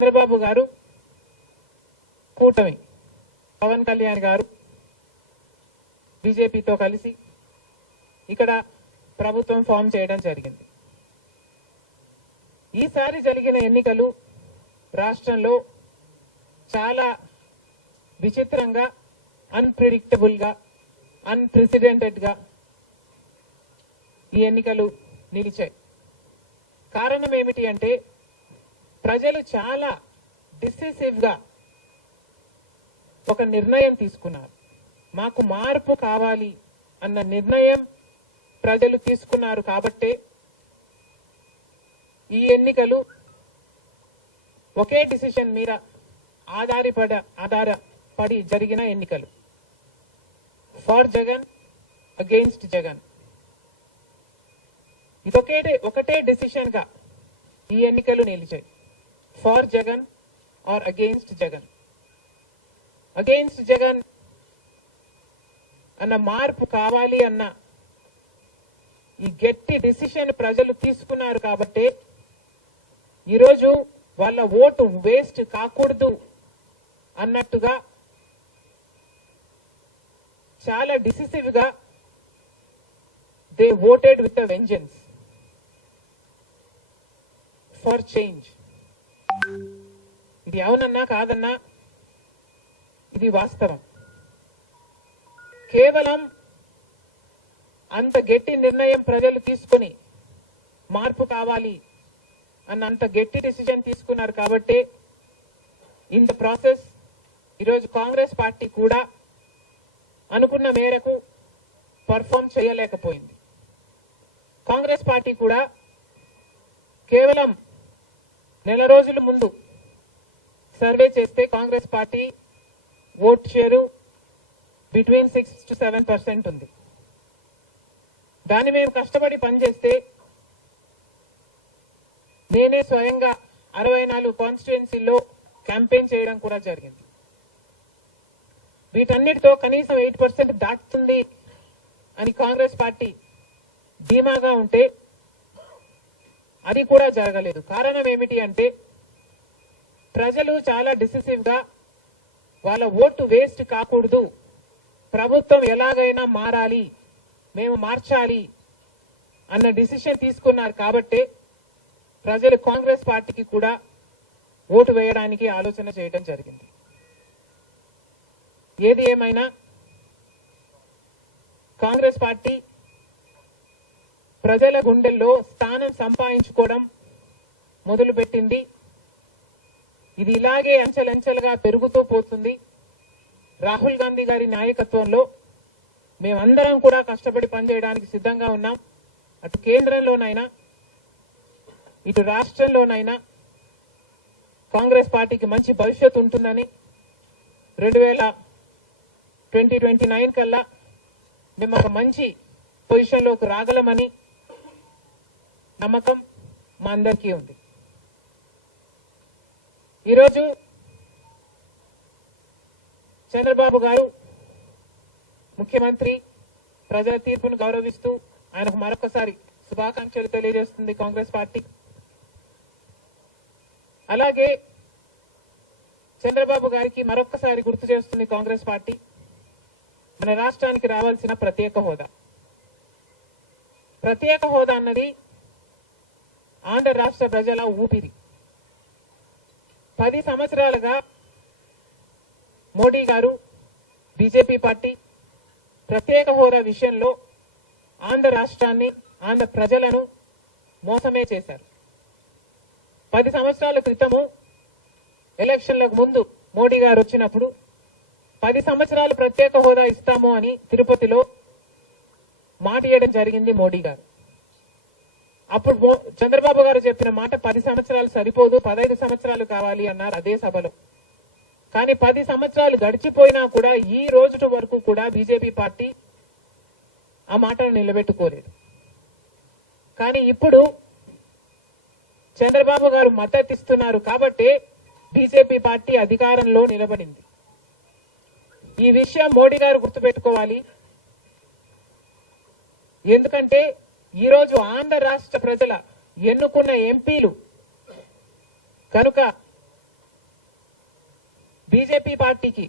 చంద్రబాబు గారు కూటమి పవన్ కళ్యాణ్ గారు బీజేపీతో కలిసి ఇక్కడ ప్రభుత్వం ఫామ్ చేయడం జరిగింది. ఈసారి జరిగిన ఎన్నికలు రాష్ట్రంలో చాలా విచిత్రంగా, అన్ప్రెడిక్టబుల్ గా, అన్ప్రెసిడెంటెడ్ గా ఈ ఎన్నికలు నిలిచాయి. కారణం ఏమిటి అంటే ప్రజలు చాలా డిసిసివ్ గా ఒక నిర్ణయం తీసుకున్నారు. మాకు మార్పు కావాలి అన్న నిర్ణయం ప్రజలు తీసుకున్నారు కాబట్టే ఈ ఎన్నికలు ఒకే డిసిషన్ మీద ఆధారపడి జరిగిన ఎన్నికలు. For Jagan, against Jagan. ఇది ఒకటే డిసిషన్ గా ఈ ఎన్నికలు నిలిచాయి. For Jagan or against Jagan. Against Jagan అన్న మార్పు కావాలి అన్న ఈ గట్టి డిసిషన్ ప్రజలు తీసుకున్నారు కాబట్టి ఈరోజు వాళ్ళ ఓటు వేస్ట్ కాకూడదు అన్నట్టుగా చాలా డిసిసివ్ గా they voted with a vengeance for change. ఇది అవునన్నా కాదన్నా ఇది వాస్తవం. కేవలం అంత గట్టి నిర్ణయం ప్రజలు తీసుకుని మార్పు కావాలి అన్న అంత గట్టి డిసిజన్ తీసుకున్నారు కాబట్టి ఇన్ ద ప్రాసెస్ ఈరోజు కాంగ్రెస్ పార్టీ కూడా అనుకున్న మేరకు పర్ఫామ్ చేయలేకపోయింది. కాంగ్రెస్ పార్టీ కూడా కేవలం నెల రోజుల ముందు సర్వే చేస్తే Congress party vote share between 6 to 7% ఉంది. దాన్ని మేము కష్టపడి పనిచేస్తే నేనే స్వయంగా 64 కాన్స్టిట్యుయెన్సీల్లో క్యాంపెయిన్ చేయడం కూడా జరిగింది. వీటన్నిటితో కనీసం 8% దాటుతుంది అని కాంగ్రెస్ పార్టీ ధీమాగా ఉంటే అది కూడా జరగలేదు. కారణం ఏమిటి అంటే ప్రజలు చాలా డిసిసివ్ గా వాళ్ళ ఓటు వేస్ట్ కాకూడదు, ప్రభుత్వం ఎలాగైనా మారాలి, మేము మార్చాలి అన్న డిసిషన్ తీసుకున్నారు కాబట్టి ప్రజలు కాంగ్రెస్ పార్టీకి కూడా ఓటు వేయడానికి ఆలోచన చేయడం జరిగింది. ఏది ఏమైనా కాంగ్రెస్ పార్టీ ప్రజల గుండెల్లో స్థానం సంపాదించుకోవడం మొదలుపెట్టింది. ఇది ఇలాగే అంచెలంచెలుగా పెరుగుతూ పోతుంది. రాహుల్ గాంధీ గారి నాయకత్వంలో మేమందరం కూడా కష్టపడి పనిచేయడానికి సిద్ధంగా ఉన్నాం. అటు కేంద్రంలోనైనా ఇటు రాష్ట్రంలోనైనా కాంగ్రెస్ పార్టీకి మంచి భవిష్యత్తు ఉంటుందని 2029 కల్లా మేము ఒక మంచి పొజిషన్లోకి రాగలమని నమ్మకం మా అందరికీ ఉంది. ఈరోజు చంద్రబాబు గారు ముఖ్యమంత్రి, ప్రజల తీర్పును గౌరవిస్తూ ఆయనకు మరొకసారి శుభాకాంక్షలు తెలియజేస్తుంది కాంగ్రెస్ పార్టీ. అలాగే చంద్రబాబు గారికి మరొకసారి గుర్తు చేస్తుంది కాంగ్రెస్ పార్టీ మన రాష్ట్రానికి రావాల్సిన ప్రత్యేక హోదా. ప్రత్యేక హోదా అన్నది ఆంధ్ర రాష్ట్ర ప్రజల ఊపిరి. 10 సంవత్సరాలుగా మోడీ గారు, బీజేపీ పార్టీ ప్రత్యేక హోదా విషయంలో ఆంధ్ర రాష్ట్రాన్ని, ఆంధ్ర ప్రజలను మోసమే చేశారు. 10 సంవత్సరాల క్రితము ఎలక్షన్లకు ముందు మోడీ గారు వచ్చినప్పుడు 10 సంవత్సరాలు ప్రత్యేక హోదా ఇస్తాము అని తిరుపతిలో మాట ఇవ్వడం జరిగింది మోడీ గారు. అప్పుడు చంద్రబాబు గారు చెప్పిన మాట 10 సంవత్సరాలు సరిపోదు, 15 సంవత్సరాలు కావాలి అన్నారు అదే సభలో. కానీ 10 సంవత్సరాలు గడిచిపోయినా కూడా ఈ రోజు వరకు కూడా బీజేపీ పార్టీ ఆ మాటను నిలబెట్టుకోలేదు. కానీ ఇప్పుడు చంద్రబాబు గారు మద్దతు ఇస్తున్నారు కాబట్టి బీజేపీ పార్టీ అధికారంలో నిలబడింది. ఈ విషయం మోడీ గారు గుర్తుపెట్టుకోవాలి. ఎందుకంటే ఈరోజు ఆంధ్ర రాష్ట్ర ప్రజల ఎన్నుకున్న ఎంపీలు కనుక బీజేపీ పార్టీకి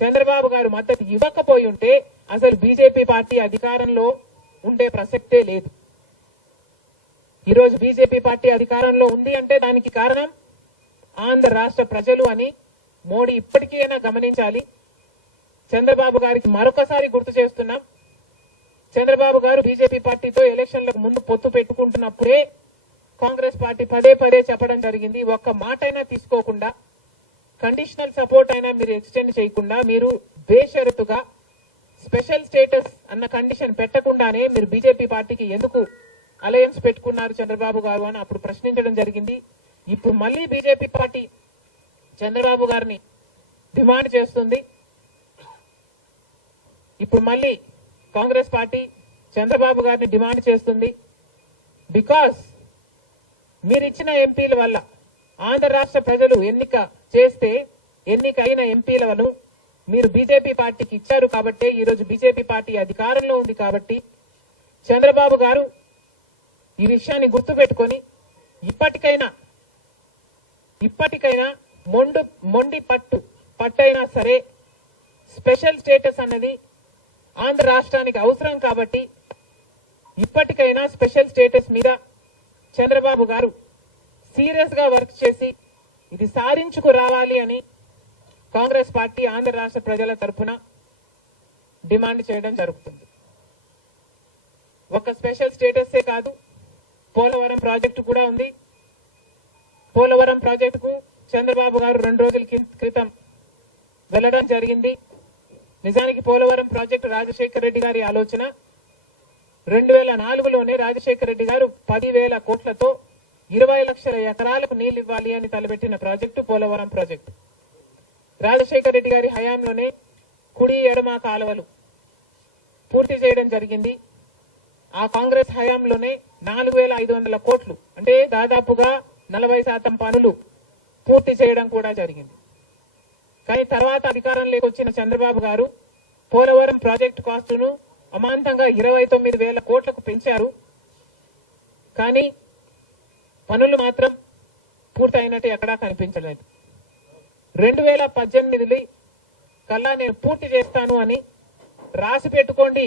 చంద్రబాబు గారు మద్దతు ఇవ్వకపోయి ఉంటే అసలు బీజేపీ పార్టీ అధికారంలో ఉండే ప్రసక్తే లేదు. ఈరోజు బీజేపీ పార్టీ అధికారంలో ఉంది అంటే దానికి కారణం ఆంధ్ర రాష్ట్ర ప్రజలు అని మోడీ ఇప్పటికైనా గమనించాలి. చంద్రబాబు గారికి మరొకసారి గుర్తు చేస్తున్నాం, చంద్రబాబు గారు బీజేపీ పార్టీతో ఎలక్షన్లకు ముందు పొత్తు పెట్టుకుంటున్నప్పుడే కాంగ్రెస్ పార్టీ పదే పదే చెప్పడం జరిగింది. ఒక్క మాట అయినా తీసుకోకుండా, కండిషనల్ సపోర్ట్ అయినా మీరు ఎక్స్టెండ్ చేయకుండా, మీరు బేషరతుగా స్పెషల్ స్టేటస్ అన్న కండిషన్ పెట్టకుండానే మీరు బీజేపీ పార్టీకి ఎందుకు అలయన్స్ పెట్టుకున్నారు చంద్రబాబు గారు అని అప్పుడు ప్రశ్నించడం జరిగింది. ఇప్పుడు మళ్ళీ బీజేపీ పార్టీ చంద్రబాబు గారిని డిమాండ్ చేస్తుంది. ఇప్పుడు మళ్ళీ కాంగ్రెస్ పార్టీ చంద్రబాబు గారిని డిమాండ్ చేస్తుంది. బికాస్ మీరిచ్చిన ఎంపీల వల్ల ఆంధ్ర రాష్ట్ర ప్రజలు ఎన్నికైన ఎంపీలను మీరు బీజేపీ పార్టీకి ఇచ్చారు కాబట్టి, ఈరోజు బీజేపీ పార్టీ అధికారంలో ఉంది కాబట్టి చంద్రబాబు గారు ఈ విషయాన్ని గుర్తుపెట్టుకొని ఇప్పటికైనా మొండి పట్టైనా సరే స్పెషల్ స్టేటస్ అన్నది ఆంధ్ర రాష్ట్రానికి అవసరం కాబట్టి ఇప్పటికైనా స్పెషల్ స్టేటస్ మీద చంద్రబాబు గారు సీరియస్ గా వర్క్ చేసి ఇది సాధించుకు రావాలి అని కాంగ్రెస్ పార్టీ ఆంధ్ర రాష్ట్ర ప్రజల తరఫున డిమాండ్ చేయడం జరుగుతుంది. ఒక స్పెషల్ స్టేటసే కాదు, పోలవరం ప్రాజెక్టు కూడా ఉంది. పోలవరం ప్రాజెక్టుకు చంద్రబాబు గారు 2 రోజుల క్రితం వెళ్లడం జరిగింది. నిజానికి పోలవరం ప్రాజెక్టు రాజశేఖర రెడ్డి గారి ఆలోచన. 2004లోనే రాజశేఖర రెడ్డి గారు 10,000 కోట్లతో 20 లక్షల ఎకరాలకు నీళ్లు ఇవ్వాలి అని తలపెట్టిన ప్రాజెక్టు పోలవరం ప్రాజెక్టు. రాజశేఖర రెడ్డి గారి హయాంలోనే కుడి ఎడమ కాలువలు పూర్తి చేయడం జరిగింది. ఆ కాంగ్రెస్ హయాంలోనే 4,500 కోట్లు అంటే దాదాపుగా 40% పనులు పూర్తి చేయడం కూడా జరిగింది. కానీ తర్వాత అధికారంలోకి వచ్చిన చంద్రబాబు గారు పోలవరం ప్రాజెక్టు కాస్టును అమాంతంగా 29,000 కోట్లకు పెంచారు. కానీ పనులు మాత్రం పూర్తయినట్టు ఎక్కడా కనిపించలేదు. 2018 కల్లా నేను పూర్తి చేస్తాను అని రాసి పెట్టుకోండి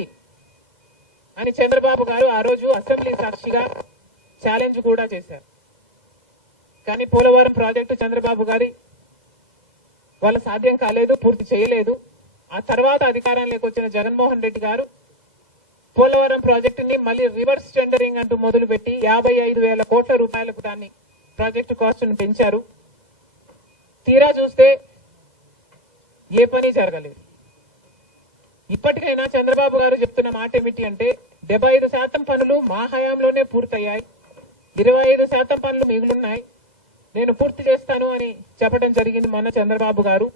అని చంద్రబాబు గారు ఆ రోజు అసెంబ్లీ సాక్షిగా ఛాలెంజ్ కూడా చేశారు. కానీ పోలవరం ప్రాజెక్టు చంద్రబాబు గారి వాళ్ళ సాధ్యం కాలేదు, పూర్తి చేయలేదు. ఆ తర్వాత అధికారంలోకి వచ్చిన జగన్మోహన్ రెడ్డి గారు పోలవరం ప్రాజెక్టుని మళ్ళీ రివర్స్ టెండరింగ్ అంటూ మొదలుపెట్టి 55,000 కోట్ల రూపాయలకు దాన్ని ప్రాజెక్టు కాస్టును పెంచారు. తీరా చూస్తే ఏ పని జరగలేదు. ఇప్పటికైనా చంద్రబాబు గారు చెప్తున్న మాట ఏమిటి అంటే 75% పనులు మా హయాంలోనే పూర్తయ్యాయి, 25% పనులు మిగులున్నాయి, నేను పూర్తి చేస్తాను అని చెప్పడం జరిగింది మొన్న చంద్రబాబు గారు.